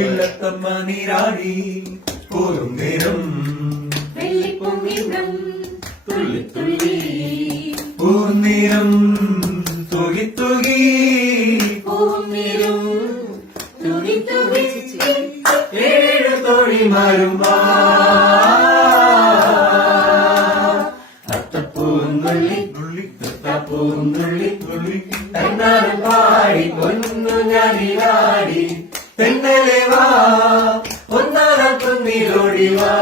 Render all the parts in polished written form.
ഇല്ലത്തമ്മ നീരാടി പോരും നേരം തുള്ളി തുള്ളി പൂർന്നീരം തുകി തുകി ഏഴ് തോഴിമാരും അത്തപ്പൂന്നുള്ളി പൂന്നുള്ളി തുള്ളി തന്നാലും പാടി പൊന്നു ഞാനിലാടി തെന്നലെ വാ ഒന്നാം കുന്നിലോടി വാ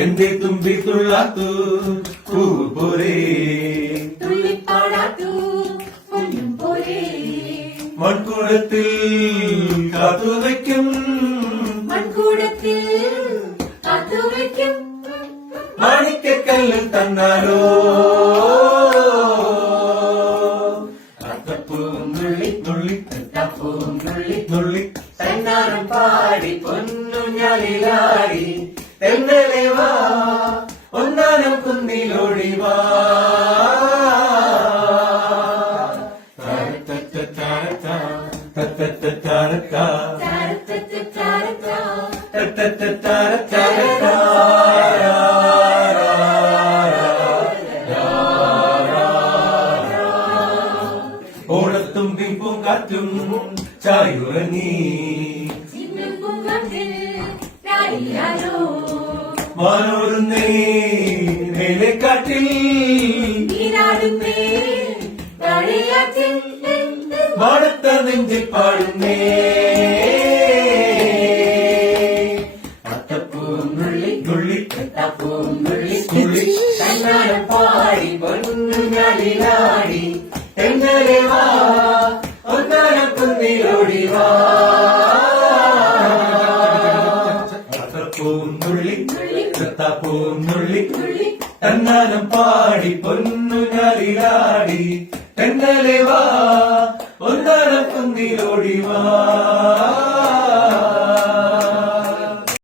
എന്റെ തുമ്പി തുള്ളാത്തു പൂപോരേ മൺകൂടത്തിൽ കാത്തുവയ്ക്കും മാണിക്കല്ലിൽ തന്നാലോ അത്തപ്പൂന്നുള്ളി നുള്ളി നുള്ളി തന്നാലും പാടി പൊന്നു ഞാലിലാടി തെന്നലെ വാ ഒന്നാനം കുന്നിലോടി വാ ഓണത്തുമ്പി പൂങ്കാറ്റും ചായുറങ്ങി മാനോടുന്നേ മേലെക്കാട്ടിൽ മാടത്ത നെഞ്ചിൽ പാടുന്നേ അത്തപ്പൂന്നുള്ളി നുള്ളി നുള്ളി തന്നാലും പാടി പൊന്നു ഞാലിലാടി തെന്നലെ വാ ഒന്നാനം കുന്നിലോടി വാ പൂന്നുള്ളി തന്നാലും പാടി പൊന്നു ഞാലിലാടി തെന്നലെ വാ ഒന്നാനം കുന്നിലോടി വാ